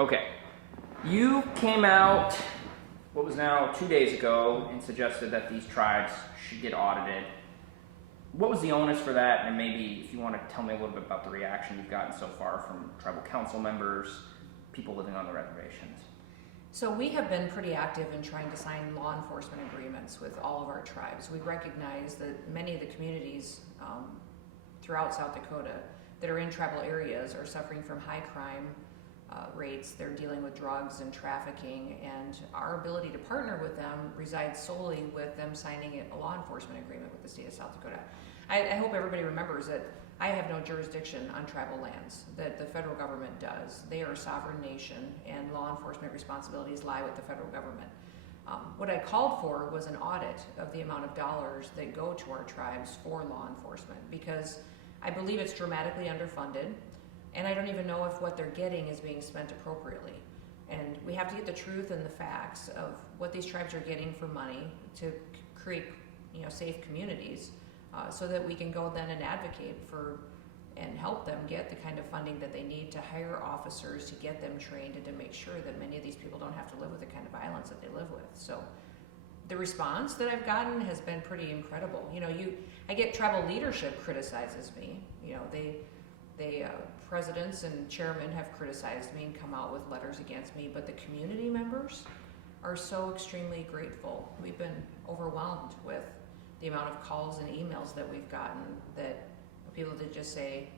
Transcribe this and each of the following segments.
Okay. You came out, what was now 2 days ago, and suggested that these tribes should get audited. What was the onus for that? And maybe if you want to tell me a little bit about the reaction you've gotten so far from tribal council members, people living on the reservations. So we have been pretty active in trying to sign law enforcement agreements with all of our tribes. We recognize that many of the communities throughout South Dakota that are in tribal areas are suffering from high crime rates. They're dealing with drugs and trafficking, and our ability to partner with them resides solely with them signing a law enforcement agreement with the state of South Dakota. I hope everybody remembers that I have no jurisdiction on tribal lands, that the federal government does. They are a sovereign nation, and law enforcement responsibilities lie with the federal government. What I called for was an audit of the amount of dollars that go to our tribes for law enforcement, because I believe it's dramatically underfunded, and I don't even know if what they're getting is being spent appropriately. And we have to get the truth and the facts of what these tribes are getting for money to create, safe communities, so that we can go then and advocate for and help them get the kind of funding that they need to hire officers, to get them trained, and to make sure that many of these people don't have to live with the kind of violence that they live with. So the response that I've gotten has been pretty incredible. I get tribal leadership criticizes me. They presidents and chairmen have criticized me and come out with letters against me, but the community members are so extremely grateful. We've been overwhelmed with the amount of calls and emails that we've gotten, that people that just say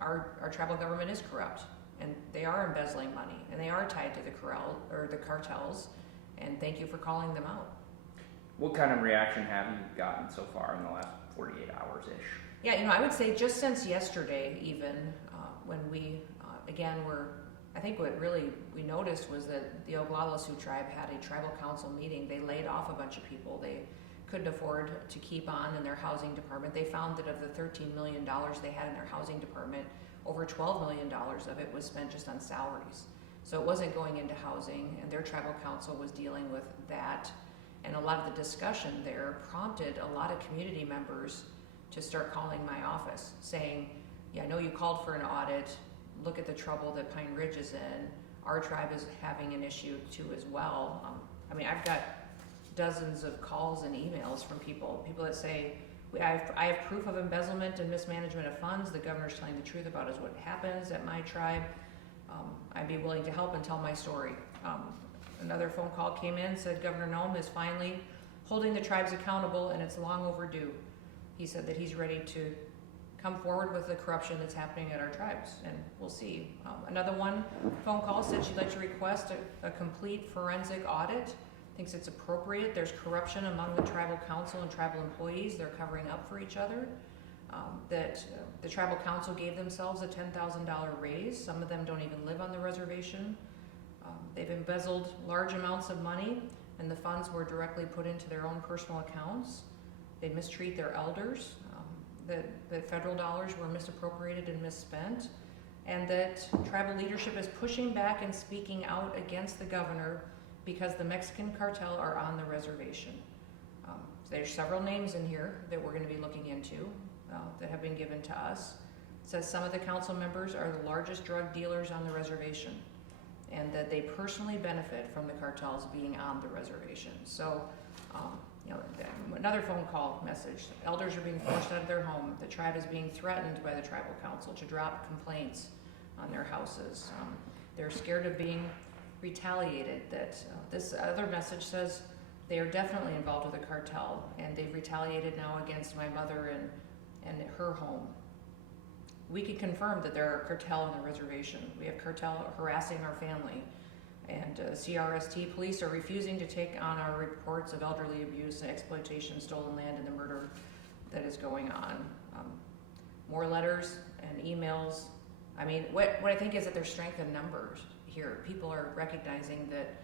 our tribal government is corrupt, and they are embezzling money, and they are tied to the cartels, and thank you for calling them out. What kind of reaction have you gotten so far in the last 48 hours-ish? Yeah, I would say just since yesterday, even when we I think what really we noticed was that the Oglala Sioux tribe had a tribal council meeting. They laid off a bunch of people. They couldn't afford to keep on in their housing department. They found that of the $13 million they had in their housing department, over $12 million of it was spent just on salaries. So it wasn't going into housing, and their tribal council was dealing with that. And a lot of the discussion there prompted a lot of community members to start calling my office saying, yeah, I know you called for an audit. Look at the trouble that Pine Ridge is in. Our tribe is having an issue too as well. I've got dozens of calls and emails from people that say, I have proof of embezzlement and mismanagement of funds. The governor's telling the truth about what happens at my tribe. I'd be willing to help and tell my story. Another phone call came in, said Governor Noem is finally holding the tribes accountable, and it's long overdue. He said that he's ready to come forward with the corruption that's happening at our tribes, and we'll see. Another phone call said she'd like to request a complete forensic audit. Thinks it's appropriate. There's corruption among the tribal council and tribal employees. They're covering up for each other. The tribal council gave themselves a $10,000 raise. Some of them don't even live on the reservation. They've embezzled large amounts of money, and the funds were directly put into their own personal accounts. They mistreat their elders. The federal dollars were misappropriated and misspent, and that tribal leadership is pushing back and speaking out against the governor because the Mexican cartel are on the reservation. There's several names in here that we're going to be looking into that have been given to us. It says some of the council members are the largest drug dealers on the reservation, and that they personally benefit from the cartels being on the reservation. So, another phone call message. Elders are being forced out of their home. The tribe is being threatened by the tribal council to drop complaints on their houses. They're scared of being retaliated. This other message says they are definitely involved with the cartel, and they've retaliated now against my mother and her home. We can confirm that there are cartel on the reservation. We have cartel harassing our family, and CRST police are refusing to take on our reports of elderly abuse and exploitation, stolen land, and the murder that is going on. More letters and emails. What I think is that there's strength in numbers here. People are recognizing that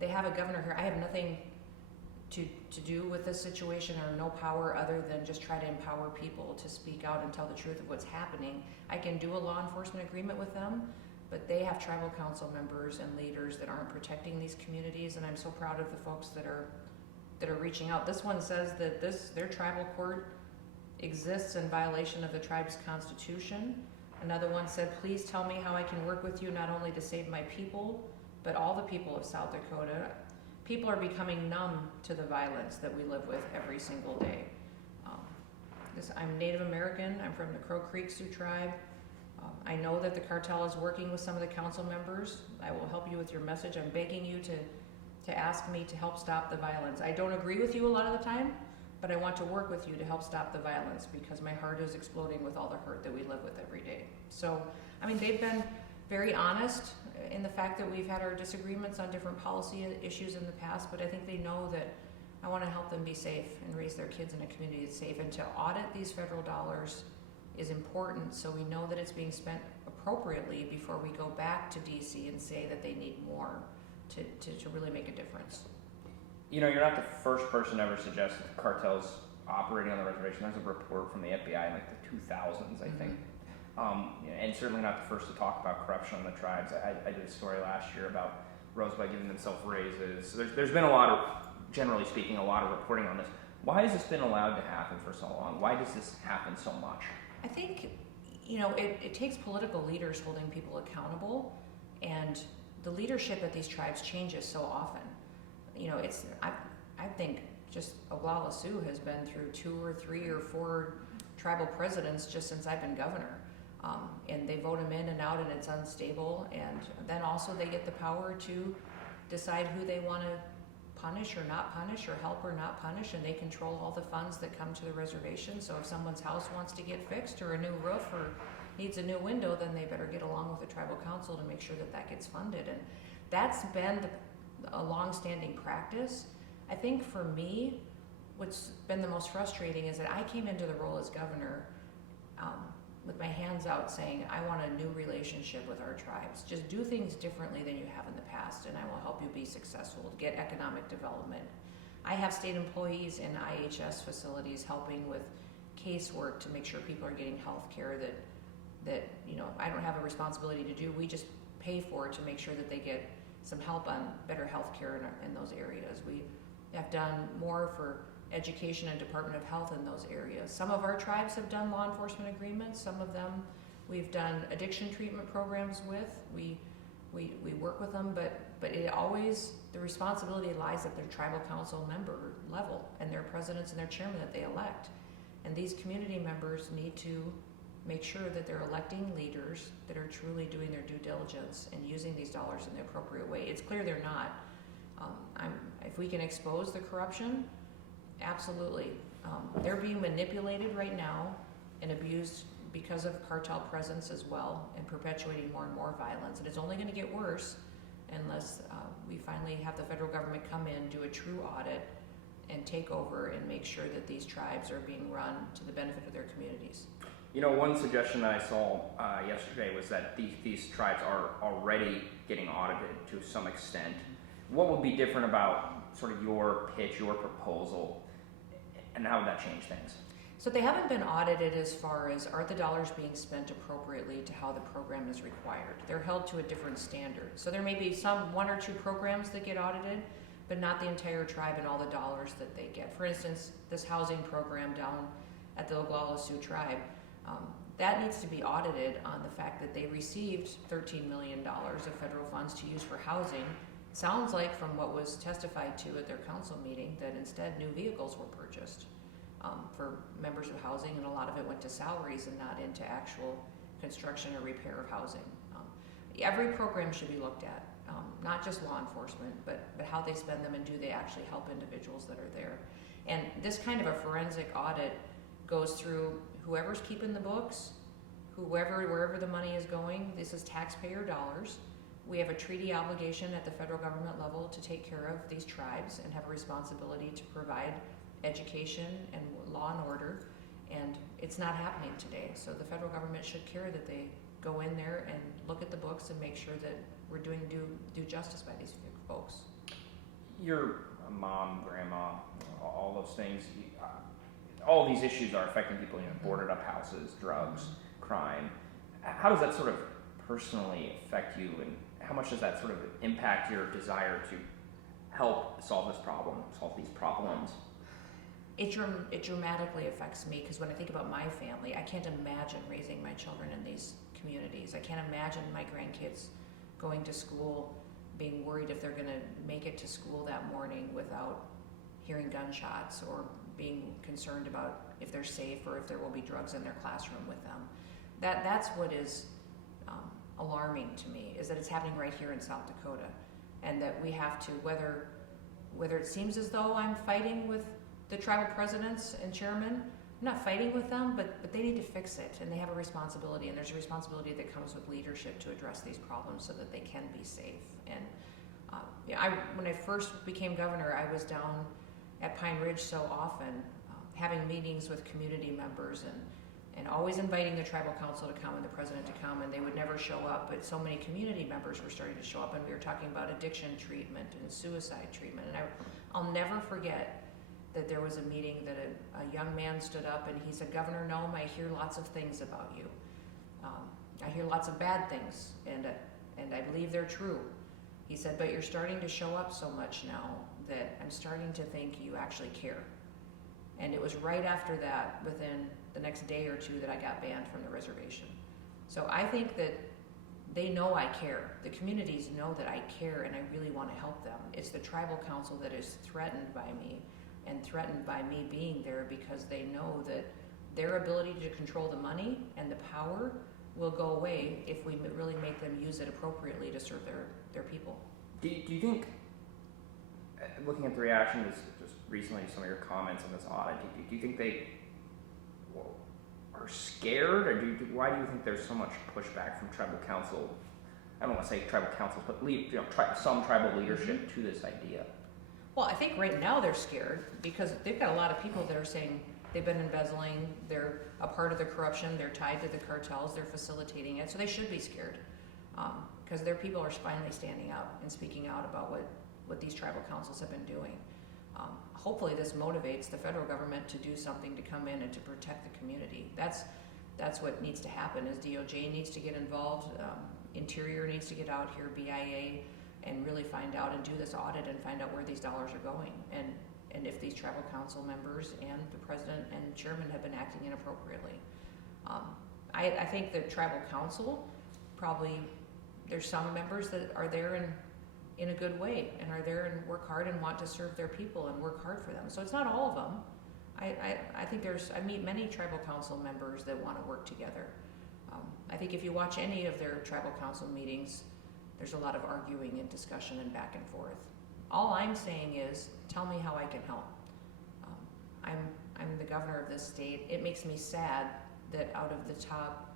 they have a governor here. I have nothing to do with this situation, or no power other than just try to empower people to speak out and tell the truth of what's happening. I can do a law enforcement agreement with them, but they have tribal council members and leaders that aren't protecting these communities, and I'm so proud of the folks that are reaching out. This one says that their tribal court exists in violation of the tribe's constitution. Another one said, please tell me how I can work with you not only to save my people, but all the people of South Dakota. People are becoming numb to the violence that we live with every single day. I'm Native American. I'm from the Crow Creek Sioux tribe. I know that the cartel is working with some of the council members. I will help you with your message. I'm begging you to ask me to help stop the violence. I don't agree with you a lot of the time, but I want to work with you to help stop the violence because my heart is exploding with all the hurt that we live with every day. So, I mean, they've been very honest in the fact that we've had our disagreements on different policy issues in the past, but I think they know that I want to help them be safe and raise their kids in a community that's safe. And to audit these federal dollars is important so we know that it's being spent appropriately before we go back to DC and say that they need more to really make a difference. You know, you're not the first person to ever suggest that the cartels operating on the reservation. There's a report from the FBI in like the 2000s, I think. And certainly not the first to talk about corruption on the tribes. I did a story last year about Rosebud giving themselves raises. There's been a lot of, generally speaking, a lot of reporting on this. Why has this been allowed to happen for so long? Why does this happen so much? I think, you know, it takes political leaders holding people accountable, and the leadership at these tribes changes so often. You know, I think just Oglala Sioux has been through 2 or 3 or 4 tribal presidents just since I've been governor. And they vote them in and out, and it's unstable. And then also they get the power to decide who they want to punish or not punish, or help or not punish, and they control all the funds that come to the reservation. So if someone's house wants to get fixed, or a new roof, or needs a new window, then they better get along with the tribal council to make sure that that gets funded. And that's been a long-standing practice. I think for me, what's been the most frustrating is that I came into the role as governor with my hands out saying, I want a new relationship with our tribes. Just do things differently than you have in the past, and I will help you be successful, get economic development. I have state employees in IHS facilities helping with casework to make sure people are getting health care that you know, I don't have a responsibility to do. We just pay for it to make sure that they get some help on better health care in those areas. We have done more for education and Department of Health in those areas. Some of our tribes have done law enforcement agreements. Some of them we've done addiction treatment programs with. We work with them, but it always, the responsibility lies at their tribal council member level and their presidents and their chairman that they elect. And these community members need to make sure that they're electing leaders that are truly doing their due diligence and using these dollars in the appropriate way. It's clear they're not. If we can expose the corruption, absolutely. They're being manipulated right now and abused because of cartel presence as well, and perpetuating more and more violence. And it's only going to get worse unless we finally have the federal government come in, do a true audit, and take over and make sure that these tribes are being run to the benefit of their communities. You know, one suggestion that I saw yesterday was that these tribes are already getting audited to some extent. What would be different about sort of your pitch, your proposal, and how would that change things? So they haven't been audited as far as, are the dollars being spent appropriately to how the program is required? They're held to a different standard. So there may be some 1 or 2 programs that get audited, but not the entire tribe and all the dollars that they get. For instance, this housing program down at the Oglala Sioux tribe, that needs to be audited on the fact that they received $13 million of federal funds to use for housing. Sounds like from what was testified to at their council meeting that instead new vehicles were purchased for members of housing, and a lot of it went to salaries and not into actual construction or repair of housing. Every program should be looked at, not just law enforcement, but how they spend them, and do they actually help individuals that are there. And this kind of a forensic audit goes through whoever's keeping the books, wherever the money is going. This is taxpayer dollars. We have a treaty obligation at the federal government level to take care of these tribes and have a responsibility to provide education and law and order, and it's not happening today. So the federal government should care that they go in there and look at the books and make sure that we're doing due justice by these folks. Your mom, grandma, all those things, all these issues are affecting people, you know, boarded up houses, drugs, crime. How does that sort of personally affect you, and how much does that sort of impact your desire to help solve this problem, solve these problems? It dramatically affects me, because when I think about my family, I can't imagine raising my children in these communities. I can't imagine my grandkids going to school being worried if they're going to make it to school that morning without hearing gunshots or being concerned about if they're safe or if there will be drugs in their classroom with them. That's what is alarming to me, is that it's happening right here in South Dakota, and that we have to, whether it seems as though I'm fighting with the tribal presidents and chairmen, I'm not fighting with them, but they need to fix it, and they have a responsibility, and there's a responsibility that comes with leadership to address these problems so that they can be safe. And when I first became governor, I was down at Pine Ridge so often, having meetings with community members and always inviting the tribal council to come and the president to come, and they would never show up, but so many community members were starting to show up, and we were talking about addiction treatment and suicide treatment. And I'll never forget that there was a meeting that a young man stood up and he said, "Governor Noem, I hear lots of things about you. I hear lots of bad things, and I believe they're true." He said, "But you're starting to show up so much now that I'm starting to think you actually care." And it was right after that, within the next day or two, that I got banned from the reservation. So I think that they know I care. The communities know that I care and I really want to help them. It's the tribal council that is threatened by me, and threatened by me being there, because they know that their ability to control the money and the power will go away if we really make them use it appropriately to serve their people. Do you think, looking at the reaction to just recently, some of your comments on this audit, do you think they are scared, or why do you think there's so much pushback from tribal council? I don't want to say tribal councils, but some tribal leadership to this idea. Well, I think right now they're scared because they've got a lot of people that are saying they've been embezzling, they're a part of the corruption, they're tied to the cartels, they're facilitating it, so they should be scared, because their people are finally standing up and speaking out about what these tribal councils have been doing. Hopefully this motivates the federal government to do something to come in and to protect the community. That's what needs to happen, is DOJ needs to get involved, Interior needs to get out here, BIA, and really find out and do this audit and find out where these dollars are going, and if these tribal council members and the president and chairman have been acting inappropriately. I think the tribal council, probably there's some members that are there in a good way and are there and work hard and want to serve their people and work hard for them. So it's not all of them. I think I meet many tribal council members that want to work together. I think if you watch any of their tribal council meetings, there's a lot of arguing and discussion and back and forth. All I'm saying is, tell me how I can help. I'm the governor of this state. It makes me sad that out of the top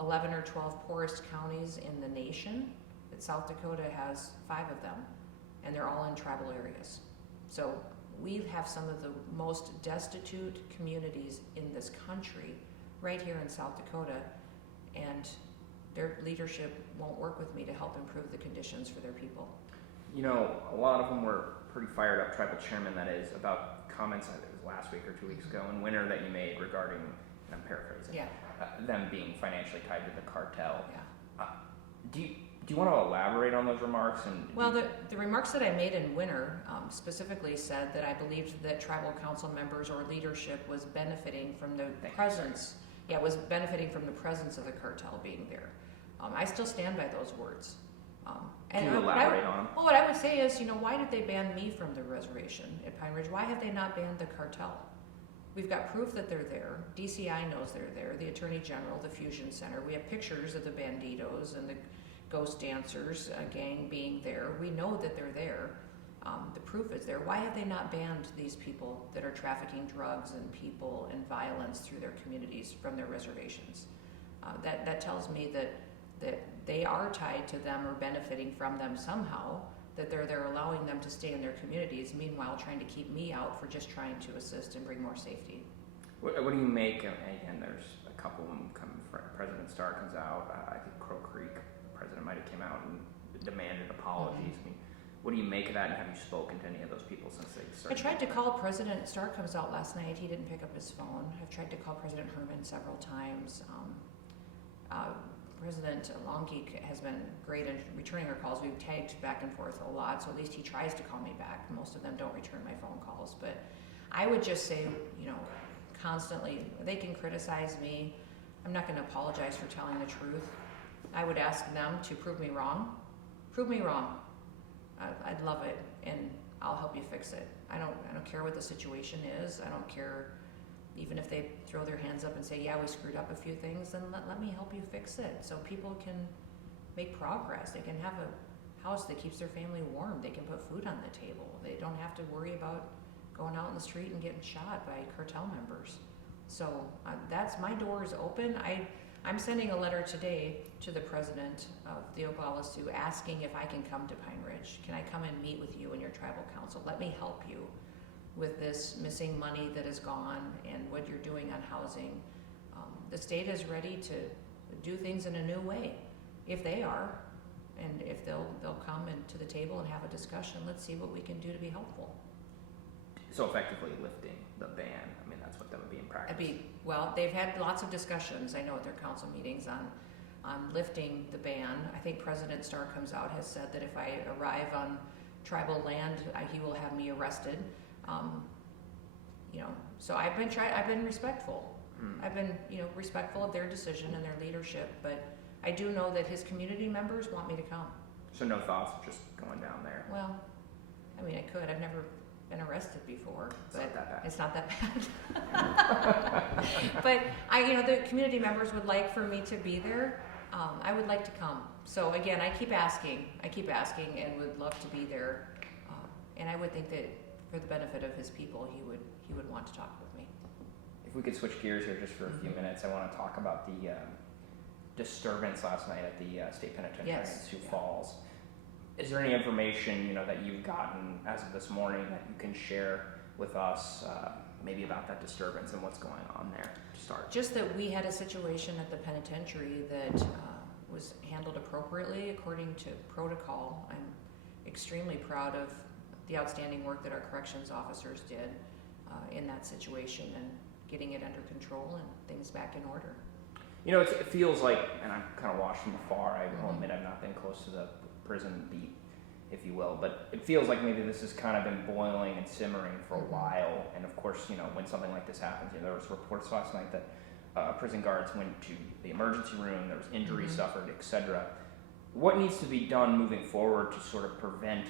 11 or 12 poorest counties in the nation, that South Dakota has 5 of them, and they're all in tribal areas. So we have some of the most destitute communities in this country right here in South Dakota, and their leadership won't work with me to help improve the conditions for their people. You know, a lot of them were pretty fired up, tribal chairman that is, about comments, I think it was last week or 2 weeks ago in winter, that you made regarding, and I'm paraphrasing, them being financially tied to the cartel. Yeah. Do you want to elaborate on those remarks? Well, the remarks that I made in winter specifically said that I believed that tribal council members or leadership was benefiting from the presence. Yeah, was benefiting from the presence of the cartel being there. I still stand by those words. Can you elaborate on them? Well, what I would say is, why did they ban me from the reservation at Pine Ridge? Why have they not banned the cartel? We've got proof that they're there. DCI knows they're there. The Attorney General, the Fusion Center. We have pictures of the Banditos and the Ghost Dancers gang being there. We know that they're there. The proof is there. Why have they not banned these people that are trafficking drugs and people and violence through their communities from their reservations? That tells me that they are tied to them or benefiting from them somehow, that they're allowing them to stay in their communities, meanwhile trying to keep me out for just trying to assist and bring more safety. What do you make, and again, there's a couple of them coming, President Starr comes out, I think Crow Creek, the president might have came out and demanded apologies. Mm-hmm. I mean, what do you make of that, and have you spoken to any of those people since they started? I tried to call President Starr, comes out last night, he didn't pick up his phone. I've tried to call President Herman several times. President Longgeek has been great in returning our calls. We've tagged back and forth a lot, so at least he tries to call me back. Most of them don't return my phone calls, but I would just say, constantly, they can criticize me. I'm not gonna apologize for telling the truth. I would ask them to prove me wrong. Prove me wrong. I'd love it, and I'll help you fix it. I don't care what the situation is. I don't care even if they throw their hands up and say, yeah, we screwed up a few things, then let me help you fix it so people can make progress. They can have a house that keeps their family warm. They can put food on the table. They don't have to worry about going out in the street and getting shot by cartel members. So that's, my door is open. I'm sending a letter today to the president of the Oglala Sioux asking if I can come to Pine Ridge. Can I come and meet with you and your tribal council? Let me help you with this missing money that is gone and what you're doing on housing. The state is ready to do things in a new way, if they are, and if they'll come to the table and have a discussion. Let's see what we can do to be helpful. So effectively lifting the ban. I mean, that's what that would be in practice. Well, they've had lots of discussions, I know, at their council meetings on lifting the ban. I think President Starr comes out, has said that if I arrive on tribal land, he will have me arrested. So I've been respectful. I've been, respectful of their decision and their leadership, but I do know that his community members want me to come. So no thoughts of just going down there? Well, I mean, I could. I've never been arrested before, but It's not that bad. it's not that bad. But the community members would like for me to be there. I would like to come. So again, I keep asking and would love to be there. And I would think that for the benefit of his people, he would want to talk with me. If we could switch gears here just for a few minutes, I want to talk about the disturbance last night at the state penitentiary in Sioux Falls. Is there any information that you've gotten as of this morning that you can share with us, maybe about that disturbance and what's going on there to start? Just that we had a situation at the penitentiary that was handled appropriately according to protocol. I'm extremely proud of the outstanding work that our corrections officers did in that situation and getting it under control and things back in order. It feels like, and I'm kind of watched from afar, I will admit I've not been close to the prison beat, if you will, but it feels like maybe this has kind of been boiling and simmering for a while. And of course, when something like this happens, there was reports last night that prison guards went to the emergency room, there was injuries suffered, etc. What needs to be done moving forward to sort of prevent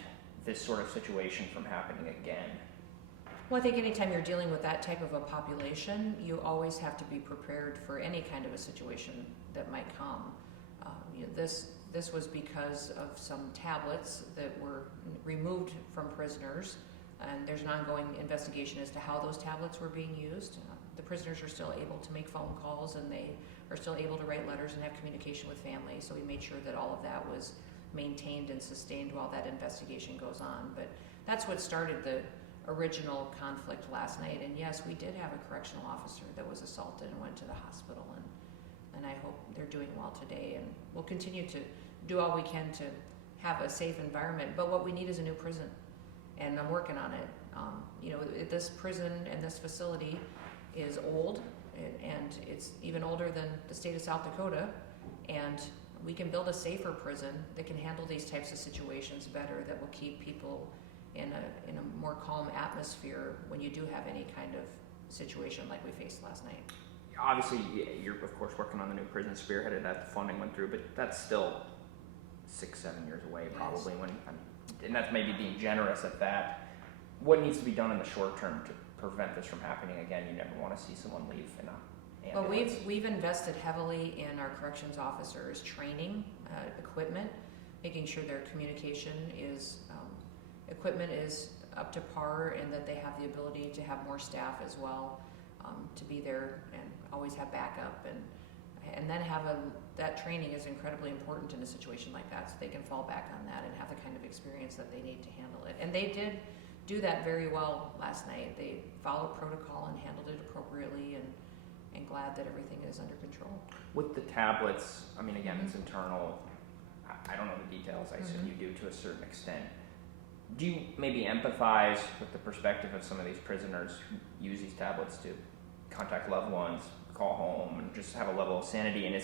this sort of situation from happening again? Well, I think anytime you're dealing with that type of a population, you always have to be prepared for any kind of a situation that might come. This was because of some tablets that were removed from prisoners, and there's an ongoing investigation as to how those tablets were being used. The prisoners are still able to make phone calls, and they are still able to write letters and have communication with families, so we made sure that all of that was maintained and sustained while that investigation goes on. But that's what started the original conflict last night, and yes, we did have a correctional officer that was assaulted and went to the hospital, and I hope they're doing well today, and we'll continue to do all we can to have a safe environment. But what we need is a new prison, and I'm working on it. This prison and this facility is old, and it's even older than the state of South Dakota, and we can build a safer prison that can handle these types of situations better, that will keep people in a more calm atmosphere when you do have any kind of situation like we faced last night. Obviously, you're of course working on the new prison, spearheaded that, the funding went through, but that's still 6-7 years away probably. And that's maybe being generous at that. What needs to be done in the short term to prevent this from happening again? You never want to see someone leave in a ambulance. Well, we've invested heavily in our corrections officers' training, equipment, making sure their communication equipment is up to par, and that they have the ability to have more staff as well, to be there and always have backup, and then that training is incredibly important in a situation like that, so they can fall back on that and have the kind of experience that they need to handle it. And they did do that very well last night. They followed protocol and handled it appropriately, and glad that everything is under control. With the tablets, I mean, again, it's internal. I don't know the details. I assume you do to a certain extent. Do you maybe empathize with the perspective of some of these prisoners who use these tablets to contact loved ones, call home, and just have a level of sanity? And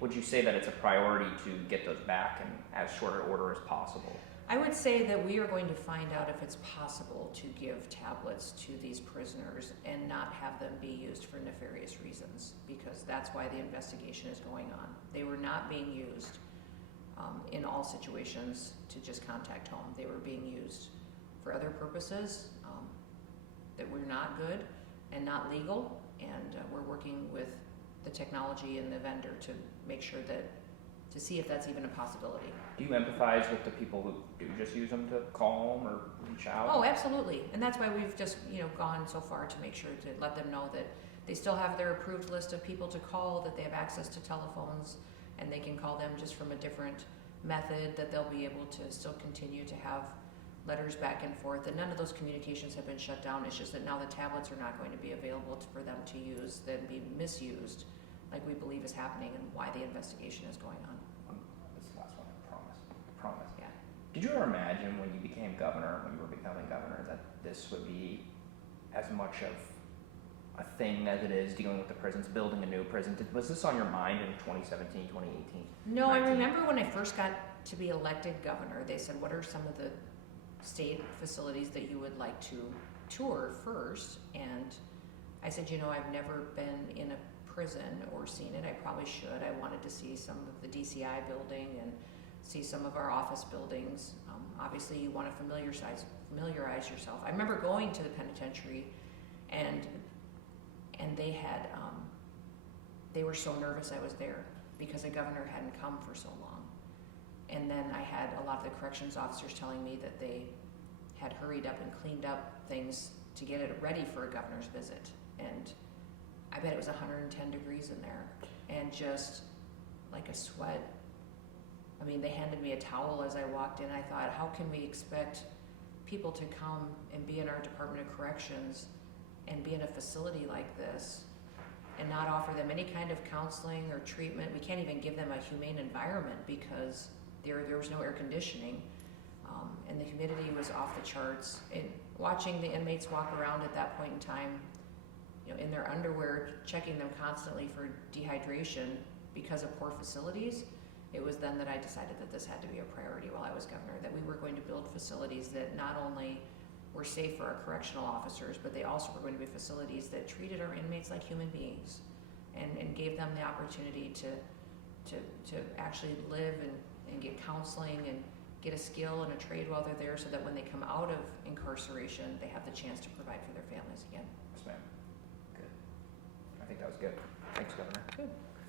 would you say that it's a priority to get those back in as short an order as possible? I would say that we are going to find out if it's possible to give tablets to these prisoners and not have them be used for nefarious reasons, because that's why the investigation is going on. They were not being used in all situations to just contact home. They were being used for other purposes that were not good and not legal, and we're working with the technology and the vendor to make sure that, to see if that's even a possibility. Do you empathize with the people who do just use them to call them or reach out? Oh, absolutely. And that's why we've just, gone so far to make sure to let them know that they still have their approved list of people to call, that they have access to telephones, and they can call them just from a different method, that they'll be able to still continue to have letters back and forth, and none of those communications have been shut down. It's just that now the tablets are not going to be available for them to use, then be misused, like we believe is happening and why the investigation is going on. This is the last one, I promise. Yeah. Did you ever imagine when you became governor, when you were becoming governor, that this would be as much of a thing as it is dealing with the prisons, building a new prison? Was this on your mind in 2017, 2018? No, I remember when I first got to be elected governor, they said, what are some of the state facilities that you would like to tour first? And I said, I've never been in a prison or seen it. I probably should. I wanted to see some of the DCI building and see some of our office buildings. Obviously, you want to familiarize yourself. I remember going to the penitentiary, and they had they were so nervous I was there because a governor hadn't come for so long. And then I had a lot of the corrections officers telling me that they had hurried up and cleaned up things to get it ready for a governor's visit. And I bet it was 110 degrees in there, and just like a sweat. I mean, they handed me a towel as I walked in. I thought, how can we expect people to come and be in our Department of Corrections and be in a facility like this and not offer them any kind of counseling or treatment? We can't even give them a humane environment because there was no air conditioning, and the humidity was off the charts. And watching the inmates walk around at that point in time, in their underwear, checking them constantly for dehydration because of poor facilities, it was then that I decided that this had to be a priority while I was governor, that we were going to build facilities that not only were safe for our correctional officers, but they also were going to be facilities that treated our inmates like human beings and gave them the opportunity to actually live and get counseling and get a skill and a trade while they're there, so that when they come out of incarceration, they have the chance to provide for their families again. Yes, ma'am. Good. I think that was good. Thanks, Governor. Good.